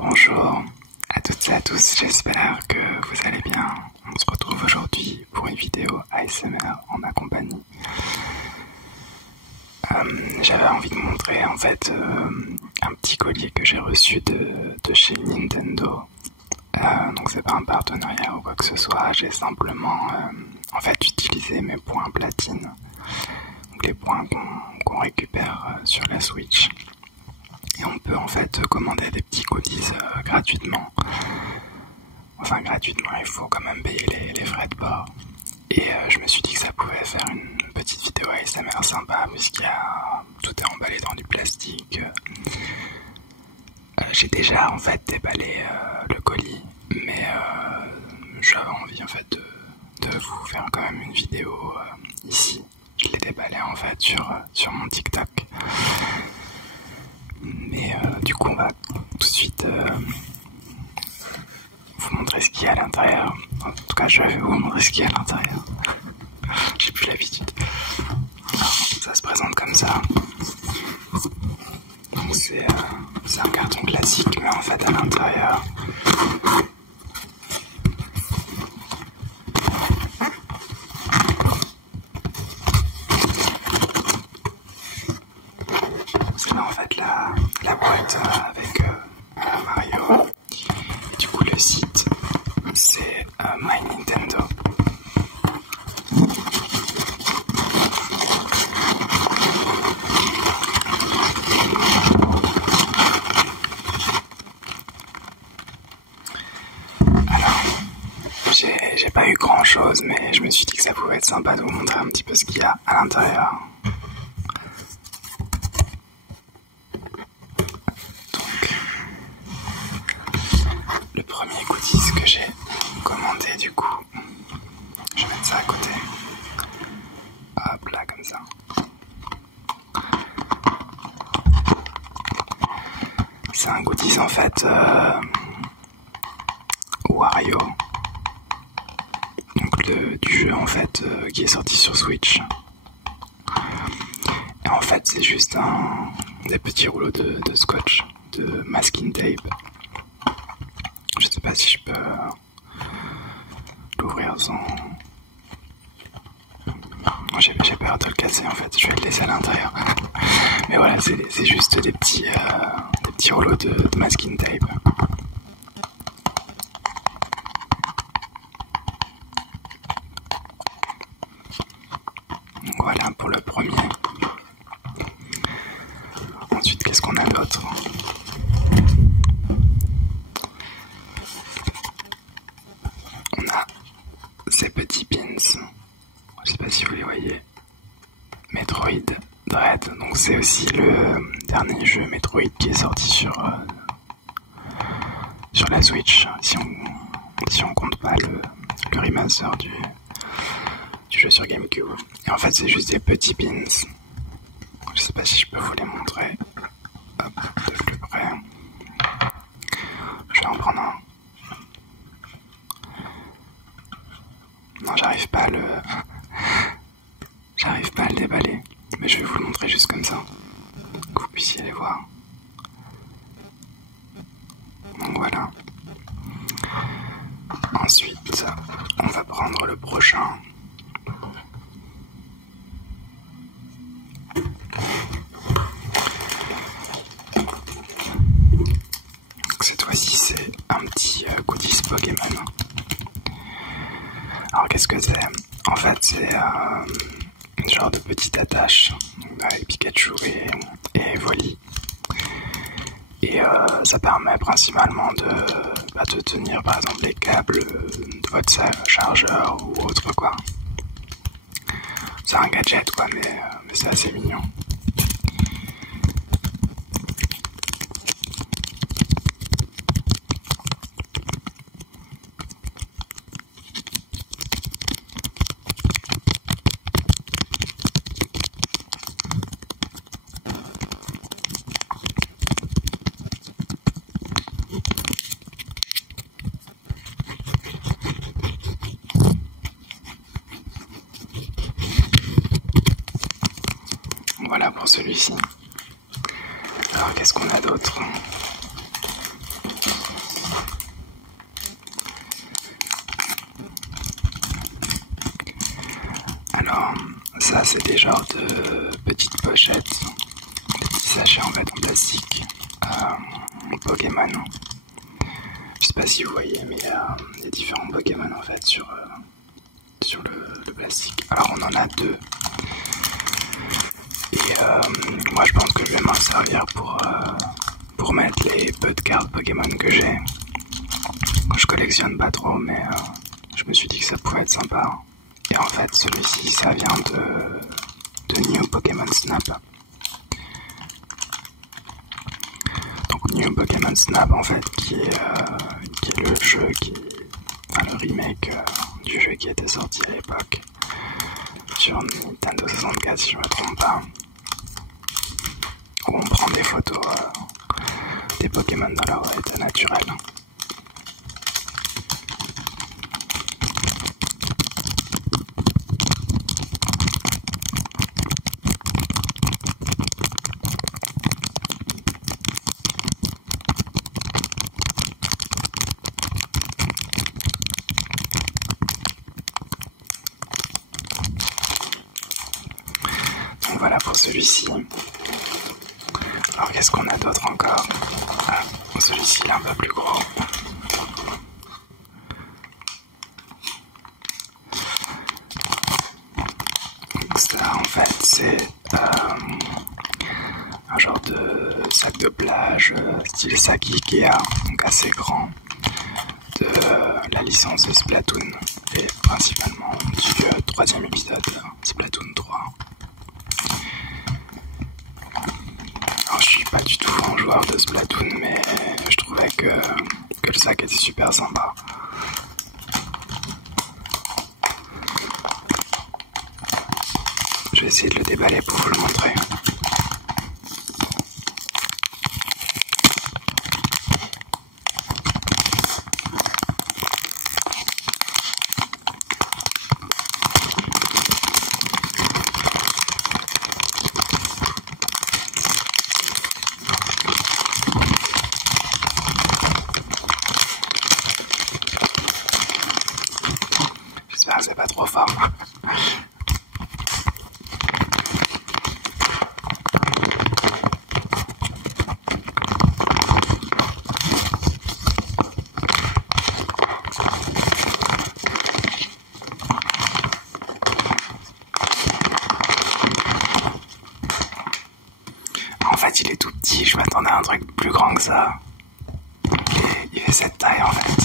Bonjour à toutes et à tous, j'espère que vous allez bien. On se retrouve aujourd'hui pour une vidéo ASMR en ma compagnie. J'avais envie de montrer en fait un petit collier que j'ai reçu de chez Nintendo. Donc c'est pas un partenariat ou quoi que ce soit, j'ai simplement en fait utilisé mes points platine, donc les points qu'on récupère sur la Switch. Et on peut en fait commander des petits goodies gratuitement. Enfin gratuitement, il faut quand même payer les frais de port. Et je me suis dit que ça pouvait faire une petite vidéo ASMR sympa tout est emballé dans du plastique. J'ai déjà en fait déballé le colis, mais j'avais envie en fait de vous faire quand même une vidéo ici. Je l'ai déballé en fait sur mon TikTok. Mais du coup on va tout de suite vous montrer ce qu'il y a à l'intérieur. En tout cas je vais vous montrer ce qu'il y a à l'intérieur. J'ai plus l'habitude. Ça se présente comme ça. Donc c'est un carton classique, mais en fait à l'intérieur c'est là en fait la boîte avec Mario. Et du coup le site c'est My Nintendo. J'ai pas eu grand chose, mais je me suis dit que ça pouvait être sympa de vous montrer un petit peu ce qu'il y a à l'intérieur. Donc, le premier goodies que j'ai commandé, du coup, je vais mettre ça à côté. Hop là, comme ça. C'est un goodies en fait Wario. Du jeu en fait qui est sorti sur Switch. Et en fait c'est juste des petits rouleaux de scotch, de masking tape. Je sais pas si je peux l'ouvrir sans... J'ai peur de le casser en fait, je vais le laisser à l'intérieur. Mais voilà, c'est juste des petits rouleaux de masking tape. Voilà pour le premier. Ensuite, qu'est-ce qu'on a d'autre? On a ces petits pins. Je sais pas si vous les voyez. Metroid Dread. Donc c'est aussi le dernier jeu Metroid qui est sorti sur la Switch. Si on compte pas le remaster du jeu sur GameCube. Et en fait c'est juste des petits pins. Je sais pas si je peux vous les montrer. Hop, de plus près. Je vais en prendre un. Non, j'arrive pas à le déballer. Mais je vais vous le montrer juste comme ça. Que vous puissiez les voir. Donc voilà. Ensuite, on va prendre le prochain. Cette fois-ci, c'est un petit goodies Pokémon. Alors, qu'est-ce que c'est? En fait, c'est une genre de petite attache avec Pikachu et Evoli. Et ça permet principalement de tenir, par exemple, les câbles de votre chargeur ou autre, quoi. C'est un gadget, quoi, mais c'est assez mignon. Voilà pour celui-ci. Alors qu'est-ce qu'on a d'autre? c'est des genres de petites pochettes, des petits sachets en fait en plastique Pokémon. Je sais pas si vous voyez, mais il y a différents Pokémon en fait sur le plastique. Alors on en a deux. Et moi je pense que je vais m'en servir pour mettre les peu de cartes Pokémon que j'ai. Je collectionne pas trop, mais je me suis dit que ça pouvait être sympa. Et en fait celui-ci ça vient de New Pokémon Snap. Donc New Pokémon Snap en fait qui est le jeu le remake du jeu qui était sorti à l'époque sur Nintendo 64 si je me trompe pas, où on prend des photos des Pokémon dans leur état naturel. Donc voilà pour celui-ci. Alors qu'est-ce qu'on a d'autre encore? Ah, celui-ci il est un peu plus gros. Donc ça en fait c'est un genre de sac de plage style sac Ikea, donc assez grand, de la licence Splatoon et principalement du troisième épisode Splatoon 3. Alors je suis pas du tout un joueur de Splatoon, mais je trouvais que le sac était super sympa. Je vais essayer de le déballer pour vous le montrer. J'espère que c'est pas trop fort. En fait, il est tout petit, je m'attendais à un truc plus grand que ça. Et il fait cette taille en fait.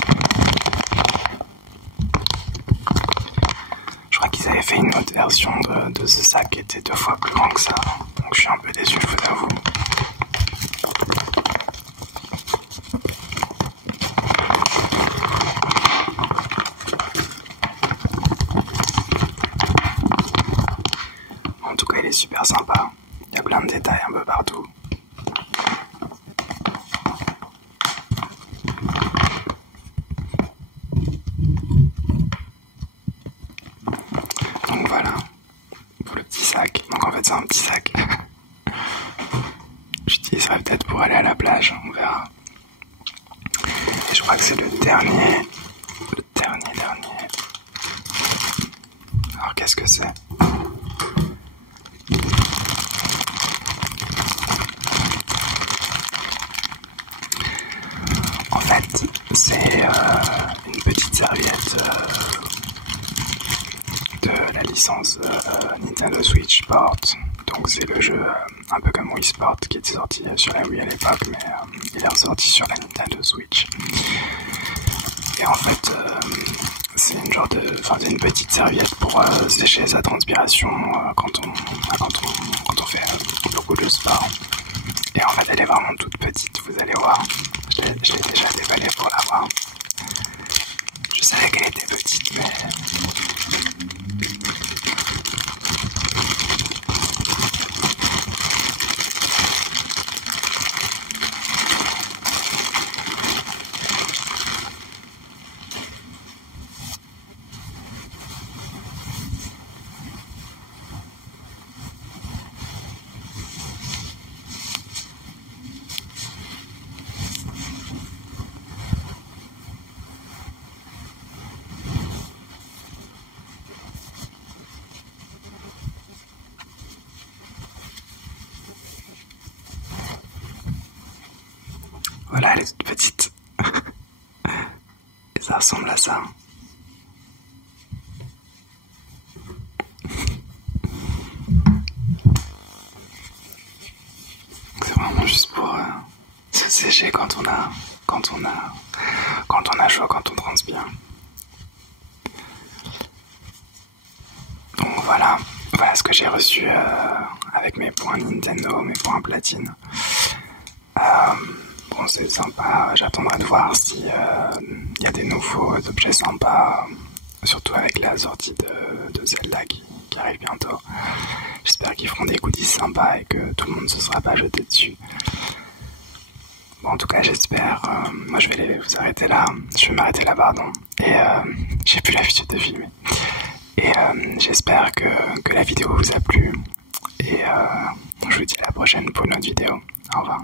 Je crois qu'ils avaient fait une autre version de ce sac qui était 2 fois plus grand que ça. Donc je suis un peu déçu, je vous avoue. En tout cas, il est super sympa. Il y a plein de détails un peu partout. Donc voilà, pour le petit sac. Donc en fait c'est un petit sac. J'utiliserai peut-être pour aller à la plage, on verra. Et je crois que c'est le dernier. Alors qu'est-ce que c'est? En fait, c'est une petite serviette de la licence Nintendo Switch Sport. Donc c'est le jeu un peu comme Wii Sport qui était sorti sur la Wii à l'époque, mais il est ressorti sur la Nintendo Switch. Et en fait, c'est une petite serviette pour sécher sa transpiration quand on fait beaucoup de sport. Et en fait, elle est vraiment toute petite, vous allez voir. Je l'ai déjà déballée pour la voir. Je savais qu'elle était petite, mais... Voilà, elle est toute petite. Et ça ressemble à ça. C'est vraiment juste pour se sécher quand on a chaud, quand on transpire. Donc voilà ce que j'ai reçu avec mes points Nintendo, mes points platine. Bon, c'est sympa, j'attendrai de voir si y a des nouveaux objets sympas, surtout avec la sortie de Zelda qui arrive bientôt. J'espère qu'ils feront des goodies sympas et que tout le monde ne se sera pas jeté dessus. Bon, en tout cas, j'espère. Moi, je vais vous arrêter là. Je vais m'arrêter là, pardon. Et j'ai plus l'habitude de filmer. Et j'espère que la vidéo vous a plu. Et je vous dis à la prochaine pour une autre vidéo. Au revoir.